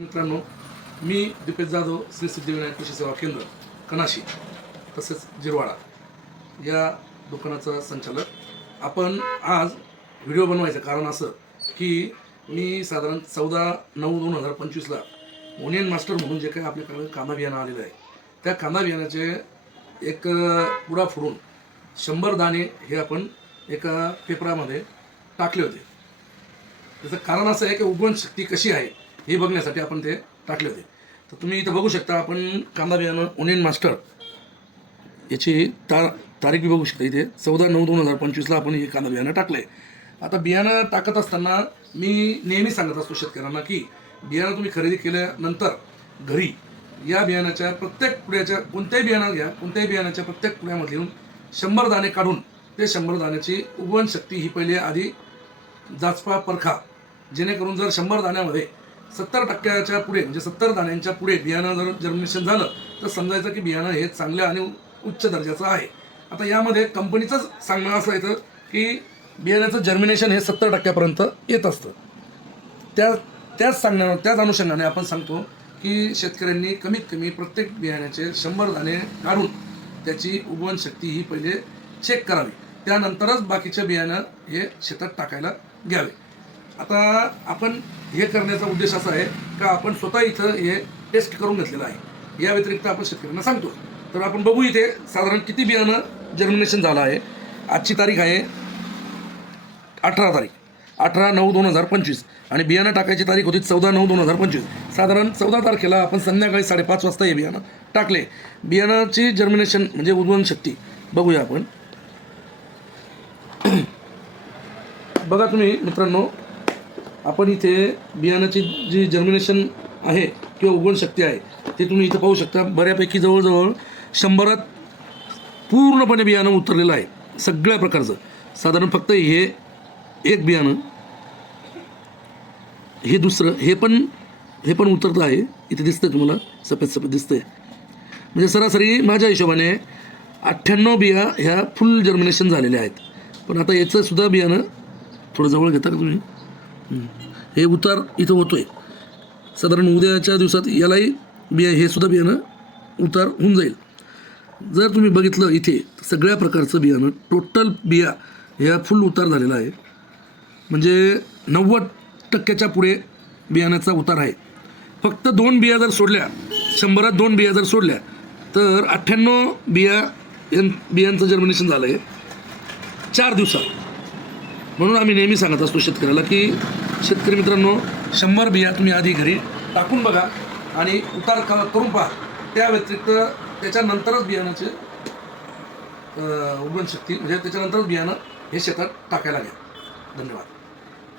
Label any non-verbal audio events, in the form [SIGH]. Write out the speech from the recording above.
मित्रांनो मी दीपेश जाधव श्री सिद्धिविनायक कृषी सेवा केंद्र कनाशी तसेच जिरवाडा या दुकानाचा संचालक. आपण आज व्हिडिओ बनवायचं कारण असं की मी साधारण चौदा नऊ दोन हजार पंचवीसला ओनियन मास्टर म्हणून जे काही आपल्याकडे कांदा बियाणं आलेलं आहे त्या कांदा बियाण्याचे एक पुडा फोडून शंभर दाणे हे आपण एका पेपरामध्ये टाकले होते. त्याचं कारण असं आहे की उगवण शक्ती कशी आहे हे बघण्यासाठी आपण ते टाकले होते. तर तुम्ही इथं बघू शकता आपण कांदा बियाणं ओनियन मास्टर याची ता तारीख बी बघू शकता इथे. चौदा नऊ दोन हजार पंचवीसला आपण हे कांदा बियाणं टाकलं आहे आता बियाणं टाकत असताना मी नेहमी सांगत असतो शेतकऱ्यांना की बियाणं तुम्ही खरेदी केल्यानंतर घरी या बियाण्याच्या प्रत्येक पुड्याच्या कोणत्याही बियाणं घ्या कोणत्याही बियाणाच्या प्रत्येक पुड्यामधून शंभर दाणे काढून ते शंभर दाण्याची उगवण शक्ती ही पहिले आधी जाचपा परखा. जेणेकरून जर शंभर दाण्यामध्ये सत्तर टक्क्याच्या पुढे म्हणजे सत्तर दाण्यांच्या पुढे बियाणं जर जर्मिनेशन झालं तर समजायचं की बियाणं हे चांगलं आणि उच्च दर्जाचं आहे. आता यामध्ये कंपनीचंच सांगणं असं येतं की बियाण्याचं जर्मिनेशन हे सत्तर टक्क्यापर्यंत येत असतं. त्या त्याच सांगण्या त्याच अनुषंगाने आपण सांगतो की शेतकऱ्यांनी कमीत कमी प्रत्येक बियाण्याचे शंभर दाणे काढून त्याची उगवण शक्ती ही पहिले चेक करावी. त्यानंतरच बाकीचे बियाणं हे शेतात टाकायला घ्यावे. आता आपण हे करण्याचा उद्देश असा आहे का आपण स्वतः इथं हे टेस्ट करून घेतलेलं आहे. या व्यतिरिक्त आपण शेतकऱ्यांना सांगतो. तर आपण बघू इथे साधारण किती बियाणं जर्मिनेशन झालं आहे. आजची तारीख आहे अठरा तारीख. अठरा नऊ दोन हजार पंचवीस. आणि बियाणं टाकायची तारीख होती चौदा नऊ दोन हजार पंचवीस. साधारण चौदा तारखेला आपण संध्याकाळी साडेपाच वाजता हे बियाणं टाकले. बियाणाची जर्मिनेशन म्हणजे उद्वहन शक्ती. बघूया आपण. [CLEARS THROAT] बघा तुम्ही मित्रांनो आपण इथे बियाणाची जी जर्मिनेशन आहे किंवा उगवण शक्ती आहे ते तुम्ही इथं पाहू शकता. बऱ्यापैकी जवळजवळ शंभरात पूर्णपणे बियाणं उतरलेलं आहे सगळ्या प्रकारचं. साधारण फक्त हे एक बियाणं हे दुसरं हे पण हे पण उतरतं आहे. इथे दिसतंय तुम्हाला सफेद सफेद दिसतंय. म्हणजे सरासरी माझ्या हिशोबाने अठ्ठ्याण्णव बिया ह्या फुल जर्मिनेशन झालेल्या आहेत. पण आता याचं सुद्धा बियाणं थोडं जवळ घेता का तुम्ही? हे उतार इथं होतोय. साधारण उद्याच्या दिवसात यालाही बिया हे सुद्धा बियाणं उतार होऊन जाईल. जर तुम्ही बघितलं इथे सगळ्या प्रकारचं बियाणं टोटल बिया ह्या फुल उतार झालेला आहे. म्हणजे नव्वद टक्क्याच्या पुढे बियाण्याचा उतार आहे. फक्त दोन बिया जर सोडल्या शंभरात दोन बिया जर सोडल्या तर अठ्ठ्याण्णव बिया यां बियांचं जर्मिनेशन झालं आहे चार दिवसात. म्हणून आम्ही नेहमी सांगत असतो शेतकऱ्याला की शेतकरी मित्रांनो शंभर बिया तुम्ही आधी घरी टाकून बघा आणि उतार क करून पहा. त्या व्यतिरिक्त त्याच्यानंतरच बियाणाचे उगवण शक्ती म्हणजे त्याच्यानंतरच बियाणं हे शेतात टाकायला घ्या. धन्यवाद.